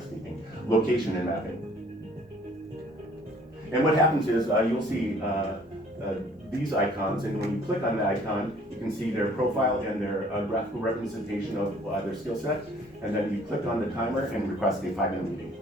speaking, location and mapping. And what happens is you'll see these icons, and when you click on the icon, you can see their profile and their graphical representation of their skill set, and then you click on the timer and request a 5-minute meeting.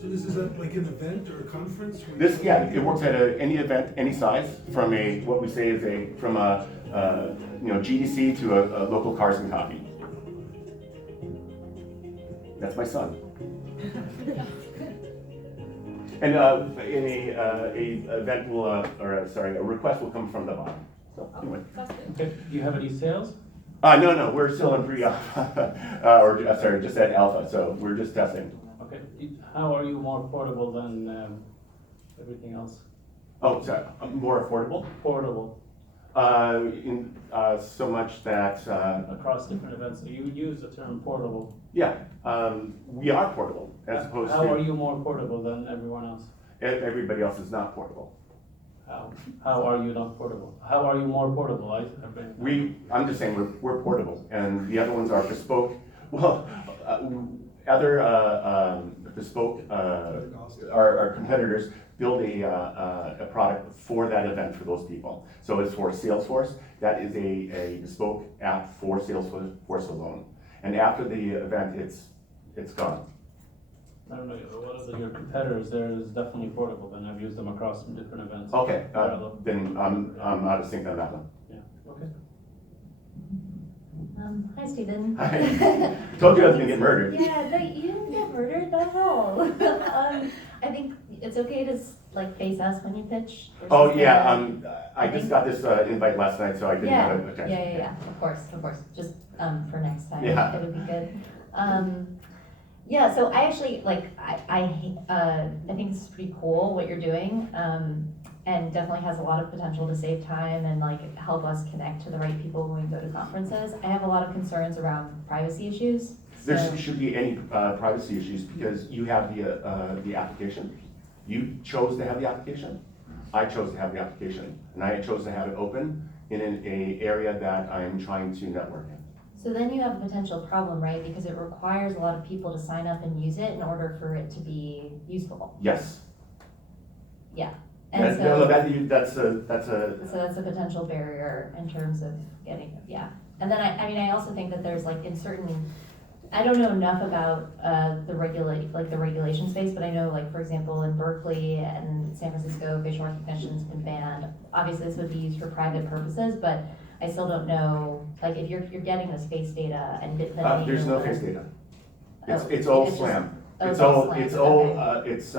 So this is like an event or a conference? This, yeah, it works at any event, any size, from what we say is from a GDC to a local Cars and Coffee. That's my son. And a request will come from the bottom. So anyway. Okay. Do you have any sales? No, we're still in pre-alpha, just at alpha. So we're just testing. Okay. How are you more portable than everything else? Oh, sorry, more affordable. Portable. So much that Across different events. So you use the term portable. yeah, we are portable as opposed How are to you more portable than everyone else? everybody else is not portable. How are you not portable? How are you more portable? I'm just saying we're portable, and the other ones are bespoke. Well, other bespoke our competitors build a product for that event for those people. So it's for Salesforce. That is a bespoke app for Salesforce alone. And after the event, it's gone. I don't know. What are your competitors? There is definitely portable, and I've used them across some different events. Okay, then I'm out of sync on that one. Yeah. Okay. Hi, Stephen. I told you I was gonna get murdered. Yeah, no, you didn't get murdered at all. I think it's okay to face us when you pitch. Oh yeah, I just got this invite last night, so I didn't have a chance. Yeah. Of course. Just for next time, Yeah. it would be good. Yeah. So I actually I think this is pretty cool what you're doing. And definitely has a lot of potential to save time and help us connect to the right people when we go to conferences. I have a lot of concerns around privacy issues. There shouldn't be any privacy issues because you have the application. You chose to have the application. I chose to have the application, and I chose to have it open in an area that I'm trying to network in. So then you have a potential problem, right? Because it requires a lot of people to sign up and use it in order for it to be useful. Yes. Yeah. And so that's a. So that's a potential barrier in terms of getting, yeah. And then I also think that there's in certain, I don't know enough about the regulation space, but I know for example in Berkeley and San Francisco, facial recognition's been banned. Obviously this would be used for private purposes, but I still don't know, if you're getting this face data and There's no face data. It's Oh, all it's SLAM. SLAM. It's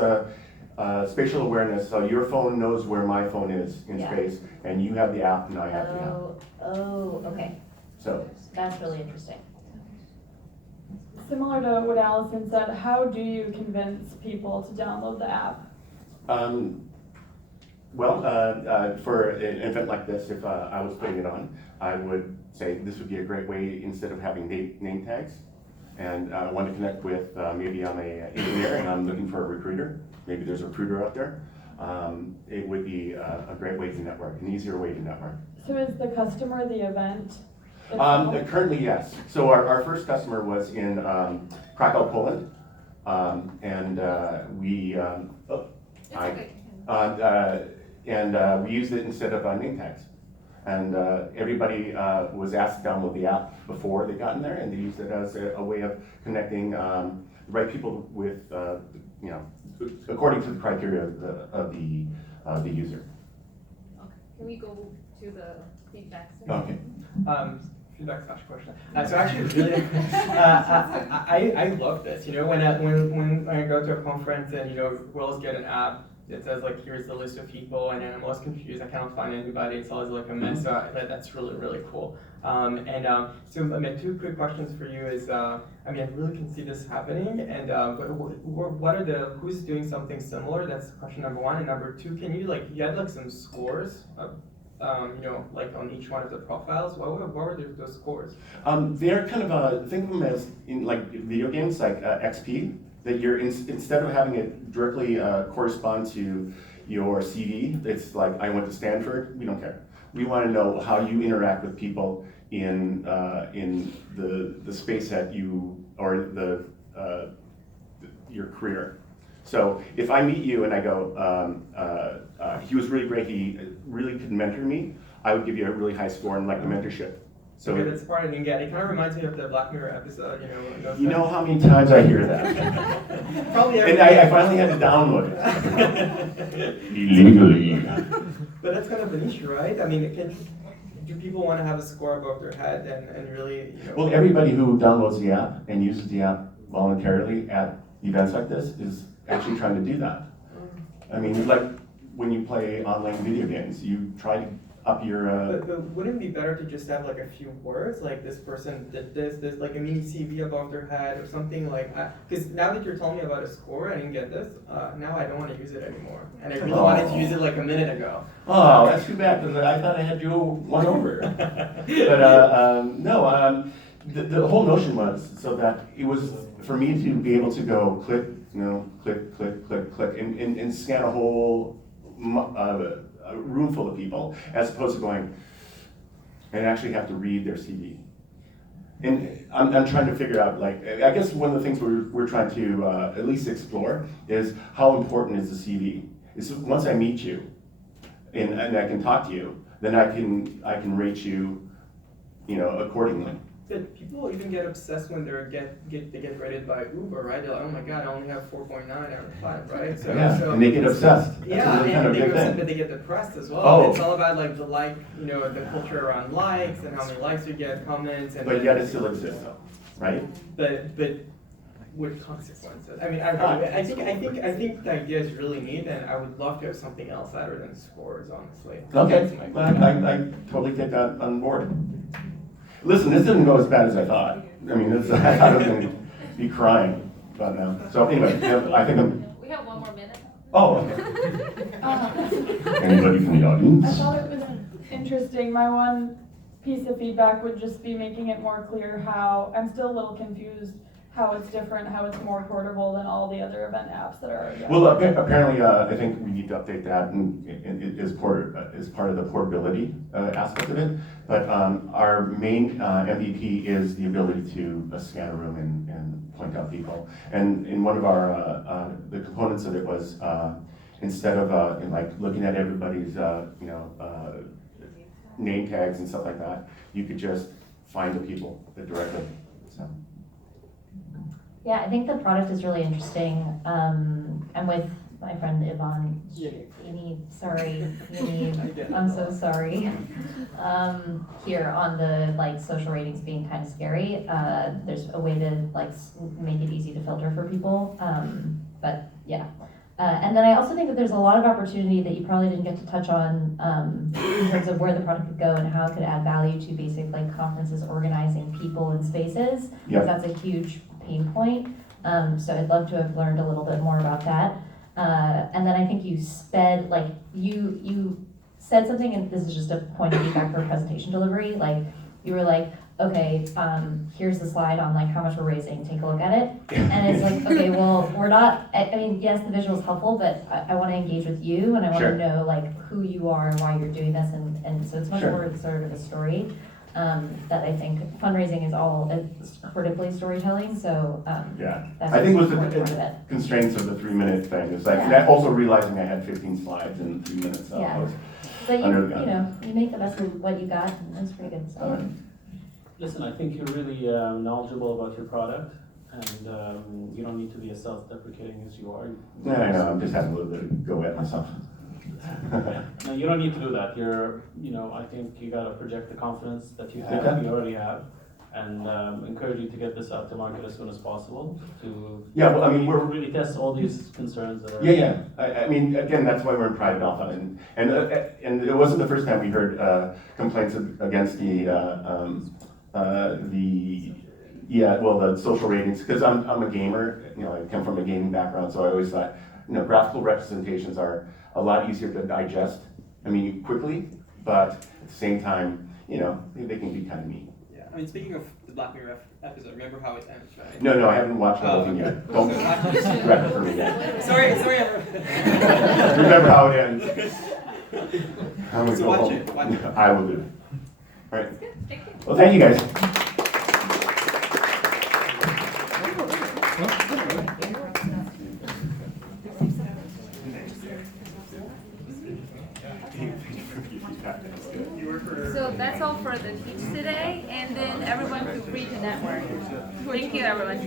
spatial awareness, so your phone knows where my phone is in space, and you have the app and I have the app. Oh, okay. So That's really interesting. Similar to what Allison said, how do you convince people to download the app? For an event like this, if I was putting it on, I would say this would be a great way, instead of having name tags, and I want to connect with, maybe I'm an engineer and I'm looking for a recruiter. Maybe there's a recruiter out there. It would be a great way to network, an easier way to network. So is the customer the event? Currently, yes. So our first customer was in Krakow, Poland, and we we used it instead of name tags. And everybody was asked to download the app before they got in there, and they used it as a way of connecting the right people with, according to the criteria of the user. Okay. Can we go to the feedback section? Okay. Feedback/question. So actually, really, I love this. When I go to a conference and girls get an app, it says here's the list of people, and then I'm always confused. I cannot find anybody. It's always a mess. So that's really cool. So my two quick questions for you is, I really can see this happening, and what are who's doing something similar? That's question number one. And number two, can you you had some scores? On each one of the profiles, what were those scores? They're kind of think of them as in video games like XP. That you're instead of having it directly correspond to your CV, it's I went to Stanford. We don't care. We want to know how you interact with people in the the space that you, or your career. So if I meet you and I go, he was really great, he really could mentor me, I would give you a really high score in like the mentorship. So Okay, that's the part I didn't get. It kind of reminds me of the Black Mirror episode, you know how many times I hear that? Probably every And I finally had to download it. Illegally. But that's kind of an issue, right? I mean, do people want to have a score above their head and really, Well, everybody who downloads the app and uses the app voluntarily at events like this is actually trying to do that. I mean, like when you play online video games, you try to up your. But wouldn't it be better to just have like a few words, like this person did this, like a mini CV above their head or something like? Because now that you're telling me about a score, I didn't get this. Now I don't want to use it anymore, and I really wanted to use it like a minute ago. Oh, that's too bad because I thought I had you one over. But no, the whole notion was so that it was for me to be able to go click, click, and scan a whole a room full of people, as opposed to going and actually have to read their CV. And I'm trying to figure out, like, I guess one of the things we're trying to at least explore is how important is the CV. Is once I meet you and I can talk to you, then I can rate you, accordingly. But people even get obsessed when they get rated by Uber, right? They're like, oh my god, I only have 4.9 out of 5, right? So, Yeah, and they get obsessed. That's Yeah, a really kind of and they big get upset, thing. but they get depressed as well. Oh. It's all about like the culture around likes and how many likes you get, comments, and. But yet it still exists, though, right? But with consequences. I mean, I think the idea is really neat, and I would love to have something else other than scores, honestly. Okay, That's my well, I totally take that on board. Listen, this didn't go as bad as I thought. I mean, I thought I was going to be crying about now. So anyway, I think I'm. We have one more minute. Oh, okay. Uh, Anybody from the I audience? thought it was interesting. My one piece of feedback would just be making it more clear how, I'm still a little confused how it's different, how it's more portable than all the other event apps that are already out. Well, apparently, I think we need to update that, and it is part of the portability aspect of it. But our main MVP is the ability to scan a room and point out people. And in one of our the components of it was instead of like looking at everybody's name tags and stuff like that, you could just find the people directly. So. Yeah, I think the product is really interesting. I'm with my friend Yvonne. I'm so sorry. Here on the like social ratings being kind of scary. There's a way to like make it easy to filter for people. But yeah. And then I also think that there's a lot of opportunity that you probably didn't get to touch on in terms of where the product could go and how it could add value to basic like conferences, organizing people and spaces. Yep. That's a huge pain point. So I'd love to have learned a little bit more about that. And then I think you sped, like, you said something, and this is just a point of feedback for presentation delivery, like, you were like, okay, here's the slide on like how much we're raising, take a look at it. And it's like, okay, well, we're not, I mean, yes, the visual is helpful, but I want to engage with you, and I want Sure. to know like who you are and why you're doing this, and so it's much Sure. more of sort of a story. That I think fundraising is all it's critically storytelling, so Yeah, that's I think just with one part of the it. constraints of the 3-minute thing, it's like, Yeah. and I also realizing I had 15 slides in 3 minutes, so Yeah. I was But under you the gun. know, you make the best of what you got, and that's pretty good. So. Alright. Listen, I think you're really knowledgeable about your product, and you don't need to be as self-deprecating as you are. Yeah, I know, I'm just having a little bit of go at myself. No, you don't need to do that. I think you gotta project the confidence that you have, Okay. you already have, and encourage you to get this out to market as soon as possible to Yeah, well, I mean, we're, really test all these concerns that are. yeah, I mean, again, that's why we're in private alpha, and it wasn't the first time we heard complaints against the social ratings, because I'm a gamer, I come from a gaming background, so I always thought, graphical representations are a lot easier to digest, quickly, but at the same time, they can be kind of neat. Yeah, I mean, speaking of the Black Mirror episode, remember how it ends, right? No, I haven't watched the whole thing yet. Don't wrap it for me yet. Sorry. Remember how it ends. I'm gonna So go watch home. it, watch it. I will do. All right. Thank you. Well, thank you guys. speech today, and then everyone feel free to network. Thank you, everyone.